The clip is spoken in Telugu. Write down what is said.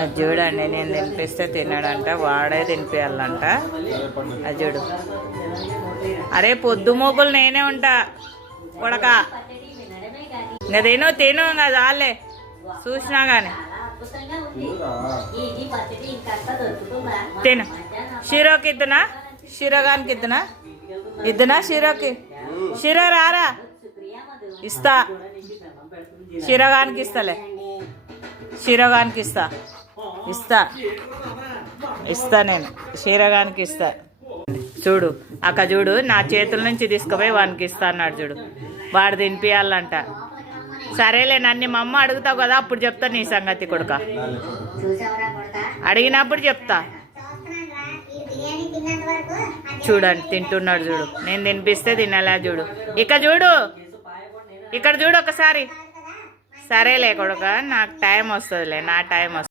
అది చూడండి, నేను తినిపిస్తే తిన్నాడంట, వాడే తినిపించాలంట. అది చూడు. అరే పొద్దు మోగులు నేనే ఉంటా కొడక. ఇంకా తిను ఇంకా చాలే చూసినా కానీ. తిను. షీరోకి ఇద్దునా? షీరోగానికి ఇద్దునా షీరోకి? షీరో రారా, ఇస్తా. షీరోగానికి ఇస్తలే, షీరోగానికి ఇస్తా నేను షీరోగానికి ఇస్తా. చూడు అక్క, చూడు నా చేతుల నుంచి తీసుకుపోయి వానికి ఇస్తా అన్నాడు చూడు. వాడు తినిపియాలంట. సరేలే, నన్ను మా అమ్మ అడుగుతావు కదా, అప్పుడు చెప్తా నీ సంగతి కొడుక. అడిగినప్పుడు చెప్తా. చూడండి తింటున్నాడు చూడు. నేను తినిపిస్తే తినలే చూడు. ఇక్కడ చూడు ఒకసారి. సరేలే కొడుక, నాకు టైం వస్తుందిలే, నా టైం వస్తుంది.